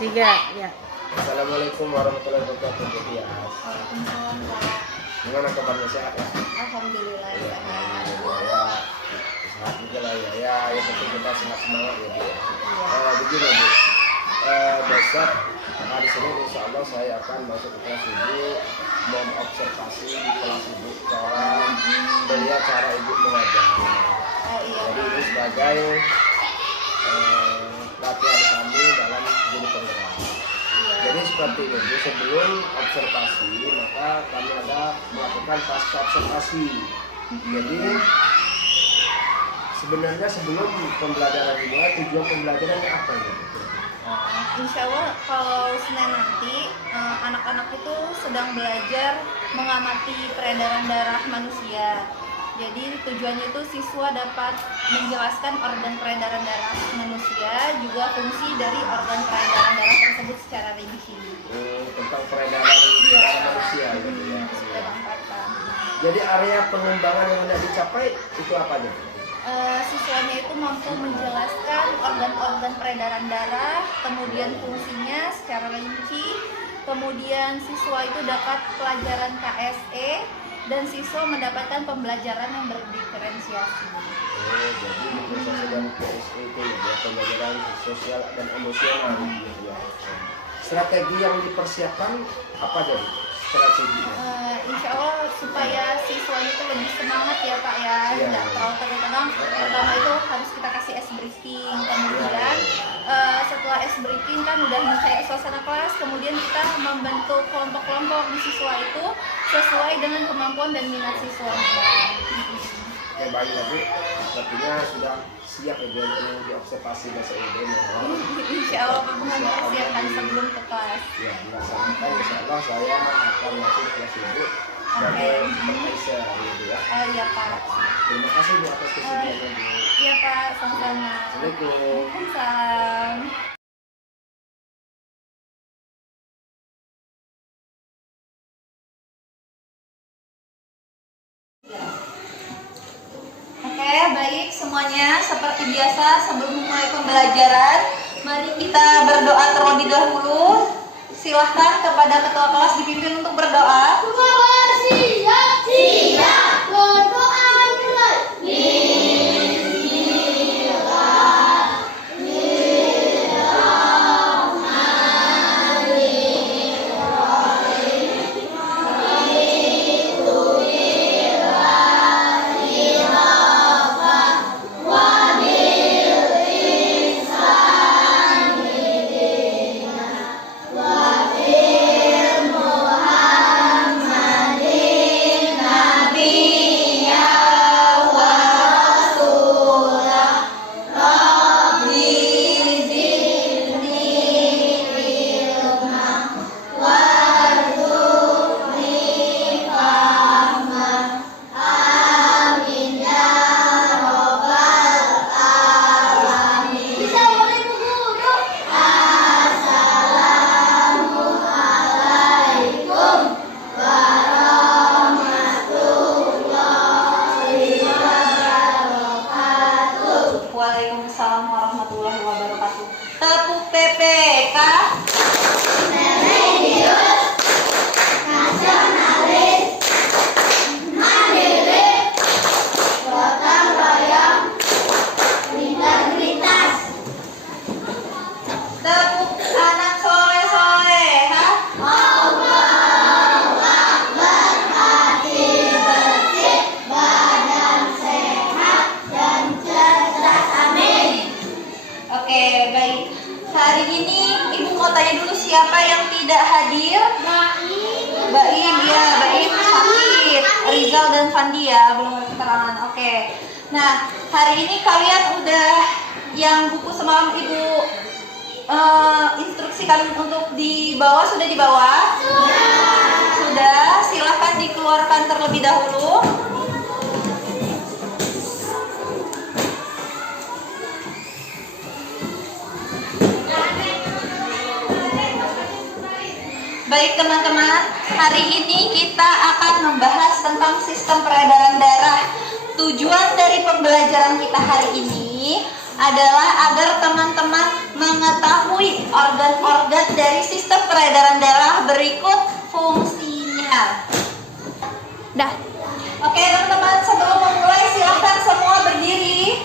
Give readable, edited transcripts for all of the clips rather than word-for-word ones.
Tiga, ya. Assalamualaikum warahmatullahi wabarakatuh. Ya. Waalaikumsalam, Pak. Gimana kabarnya, sehat ya? Alhamdulillah Ya, sehat. ya, sehat juga lah ya. Ya, yang penting kita semangat ya Bu. Begini Bu, besok hari Senin insya Allah saya akan masuk ke kelas Ibu, mau observasi di kelas Ibu, melihat cara Ibu mengajar. Oh iya. Jadi ini sebagai latihan kami dalam guru penggerak. Jadi seperti ini Bu, sebelum observasi maka kami ada melakukan pasca observasi. Jadi sebenarnya sebelum pembelajaran dimulai tujuan pembelajarannya apa ya? Insya Allah kalau Senin nanti anak-anak itu sedang belajar mengamati peredaran darah manusia. Jadi tujuannya itu siswa dapat menjelaskan organ peredaran darah manusia, juga fungsi dari organ peredaran darah tersebut secara rinci. Tentang peredaran darah manusia gitu ya. Jadi area pengembangan yang hendak dicapai itu apa aja? Siswanya itu mampu menjelaskan organ-organ peredaran darah, kemudian fungsinya secara rinci, kemudian siswa itu dapat pelajaran KSE, dan siswa mendapatkan pembelajaran yang berdiferensiasi. Jadi proses dan KSE itu ya, pembelajaran sosial dan emosional gitu ya. Strategi yang dipersiapkan apa aja? Strateginya? Insya Allah supaya siswanya itu lebih semangat ya Pak ya, nggak terlalu tegang. Pertama itu harus kita kasih ice breaking, kemudian setelah ice breaking kan udah mencair suasana kelas, kemudian kita membentuk kelompok-kelompok di siswa itu sesuai dengan kemampuan dan minat siswanya. Oke, baik ya Bu, sepertinya sudah siap ya Bu untuk diobservasi bahasa Ibu. Insya Allah mempersiapkan sebelum ke kelas. Ya, dilaksanakan insya Allah saya akan masuk ke kelas Ibu sebagai supervisor gitu ya. Oh iya Pak. Terima kasih Bu atas kesediaannya Bu. Iya Pak, sama-sama. Assalamualaikum. Waalaikumsalam. Oke, baik semuanya. Seperti biasa sebelum memulai pembelajaran, mari kita berdoa terlebih dahulu. Silahkan kepada ketua kelas dipimpin untuk berdoa. Siap, berdoa mulai. Waalaikumsalam warahmatullahi wabarakatuh. Tepuk PPK. Tepuk anak soleh-soleha. Oke, baik. Hari ini Ibu mau tanya dulu siapa yang tidak hadir? Baim, ya, Baim sakit. Rizal dan Fandi ya, belum ada keterangan. Oke. Nah, hari ini kalian udah yang buku semalam Ibu instruksikan untuk dibawa, sudah dibawa? Sudah. Silahkan dikeluarkan terlebih dahulu. Baik teman-teman, hari ini kita akan membahas tentang sistem peredaran darah. Tujuan dari pembelajaran kita hari ini adalah agar teman-teman mengetahui organ-organ dari sistem peredaran darah berikut fungsinya. Dah. Oke teman-teman, sebelum memulai silahkan semua berdiri.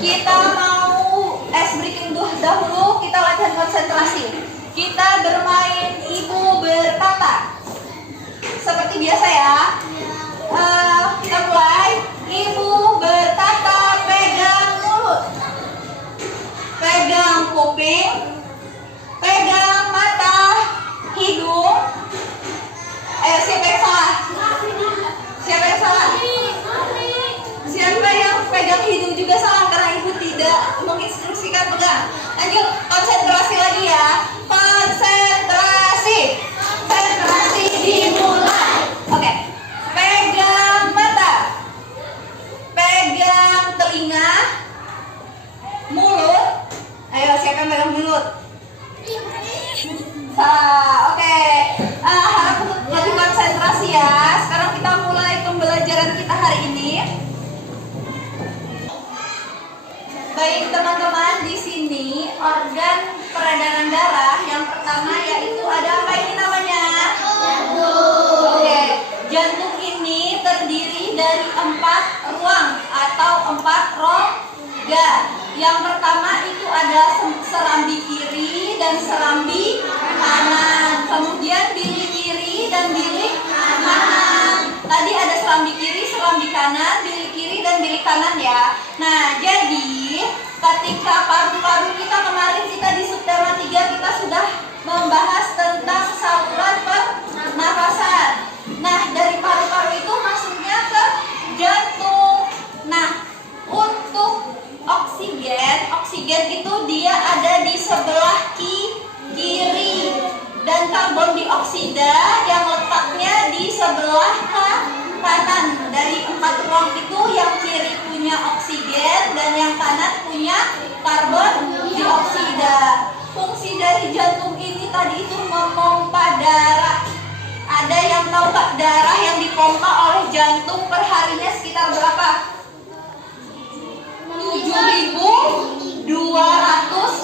Kita mau ice breaking dahulu, kita latihan konsentrasi. Kita bermain ibu berkata. Seperti biasa ya. Kita mulai. Ibu berkata, pegang mulut, pegang kuping, pegang mata, hidung. Ayo, siapa yang salah? Siapa yang salah? Siapa yang pegang hidung juga salah karena ibu tidak menginstruksikan pegang. Lanjut, konsentrasi lagi ya. Konsentrasi. Konsentrasi dimulai. Oke. Pegang mata. Pegang telinga. Mulut. Ayo, siapa yang pegang mulut? Salah. Oke. Harap lebih konsentrasi ya. Sekarang kita mulai pembelajaran kita hari ini. Baik teman-teman, di sini organ peredaran darah yang pertama yaitu ada apa ini namanya? Jantung. Oke, jantung ini terdiri dari 4 ruang atau 4 rongga. Yang pertama itu ada serambi kiri dan serambi kanan. Kemudian bilik kiri dan bilik kanan. Tadi ada serambi kiri, serambi kanan, bilik kiri dan bilik kanan ya. Nah, jadi ketika paru-paru kita kemarin kita di subtema 3 kita sudah membahas tentang saluran pernapasan. Nah, dari paru-paru itu masuknya ke jantung. Nah, untuk oksigen itu dia ada di sebelah kiri dan karbon dioksida yang letaknya di sebelah kanan. Dari 4 ruang itu yang kiri punya oksigen dan yang kanan punya karbon dioksida. Fungsi dari jantung ini tadi itu memompa darah. Ada yang tahu nggak darah yang dipompa oleh jantung per harinya sekitar berapa? 7.200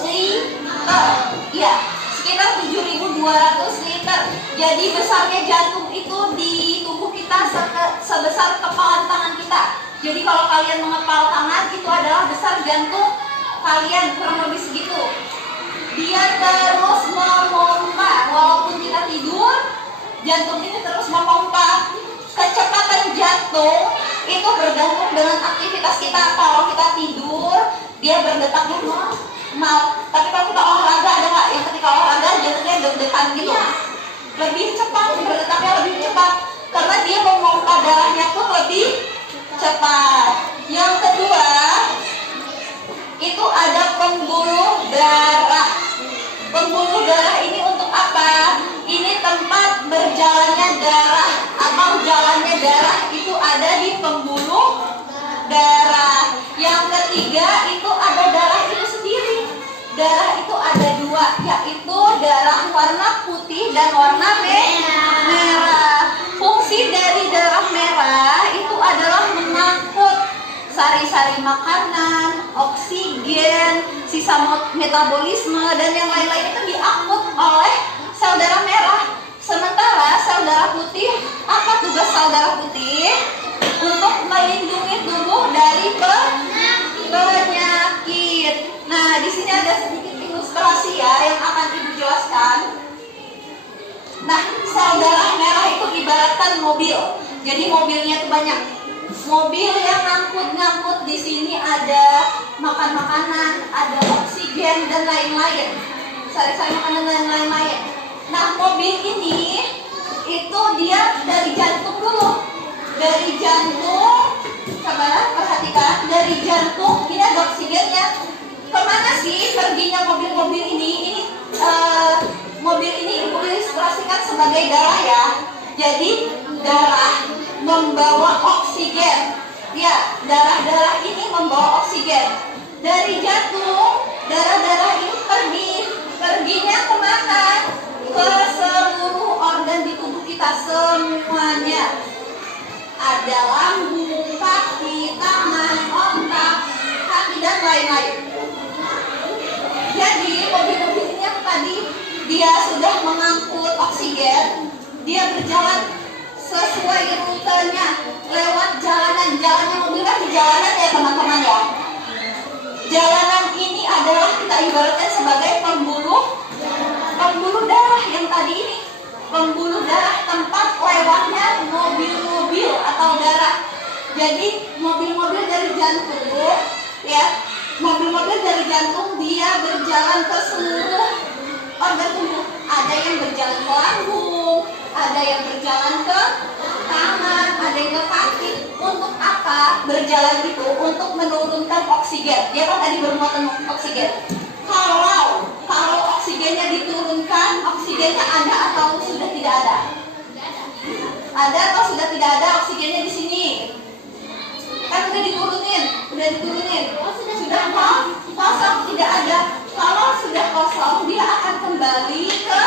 liter. Iya, sekitar 7.200 liter. Jadi besarnya jantung itu di tubuh kita sebesar kepalan tangan kita. Jadi kalau kalian mengepal tangan itu adalah besar jantung kalian, kurang lebih segitu. Dia terus memompa walaupun kita tidur, jantung ini terus memompa. Kecepatan jantung itu bergantung dengan aktivitas kita. Kalau kita tidur, dia berdetaknya normal. Tapi kalau kita olahraga, ada nggak yang ketika olahraga jantungnya deg-degan gitu? Lebih cepat, berdetaknya lebih cepat karena dia memompa darahnya pun lebih cepat. Yang kedua, itu ada pembuluh darah. Pembuluh darah ini untuk apa? Ini tempat berjalannya darah atau jalannya darah itu ada di pembuluh darah. Yang ketiga itu ada darah itu sendiri. Darah itu ada 2, yaitu darah warna putih dan warna merah. Fungsi dari darah merah itu adalah mengangkut sari-sari makanan, oksigen, sisa metabolisme dan yang lain-lain itu diangkut oleh sel darah merah. Sementara sel darah putih, apa tugas sel darah putih? Untuk melindungi tubuh dari penyakit. Nah, di sini ada sedikit ilustrasi ya yang akan Ibu jelaskan. Nah, sel darah merah itu ibaratkan mobil. Jadi mobilnya itu banyak. Mobil yang ngangkut di sini ada makanan, ada oksigen dan lain-lain. Sari-sari makanan dan lain-lain. Nah, mobil ini itu dia dari jantung dulu. Dari jantung, coba perhatikan, dari jantung ini ada oksigennya. Kemana sih perginya mobil-mobil ini? Mobil ini Ibu ilustrasikan sebagai darah ya. Jadi darah membawa oksigen. Ya, darah-darah ini membawa oksigen. Dari jantung, darah-darah ini perginya kemana? Ke seluruh organ di tubuh kita semuanya. Ada lambung, kaki, tangan, otak, hati dan lain-lain. dia sudah mengangkut oksigen, dia berjalan sesuai rutenya lewat jalanan mobil kan di jalanan ya teman-teman ya. Jalanan ini adalah kita ibaratkan sebagai pembuluh darah yang tadi ini, pembuluh darah tempat lewatnya mobil-mobil atau darah. Jadi mobil-mobil dari jantung ya, mobil-mobil dari jantung dia berjalan ke seluruh organ tubuh. Ada yang berjalan ke lambung, ada yang berjalan ke tangan, ada yang ke kaki. Untuk apa berjalan itu? Untuk menurunkan oksigen. Dia kan tadi bermuatan oksigen. Kalau oksigennya diturunkan, oksigennya ada atau sudah tidak ada? Ada atau sudah tidak ada oksigennya di sini? Kan udah diturunin. Sudah kosong, tidak ada. Kalau sudah kosong, dia akan kembali ke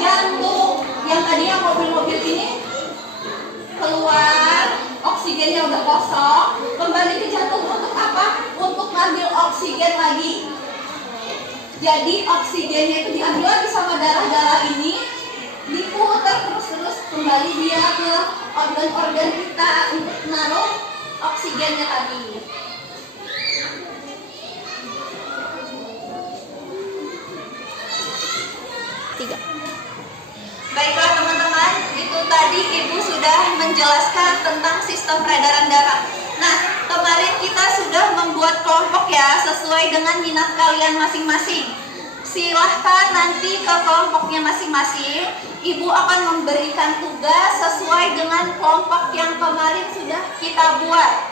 jantung. Yang tadinya mobil-mobil ini keluar, oksigennya udah kosong, kembali ke jantung untuk apa? Untuk ngambil oksigen lagi. Jadi oksigennya itu diambil lagi sama darah-darah ini, diputar terus kembali dia ke organ-organ kita untuk naruh oksigennya tadi. Baiklah teman-teman, itu tadi Ibu sudah menjelaskan tentang sistem peredaran darah. Nah, kemarin kita sudah membuat kelompok ya, sesuai dengan minat kalian masing-masing. Silahkan nanti ke kelompoknya masing-masing. Ibu akan memberikan tugas sesuai dengan kelompok yang kemarin sudah kita buat.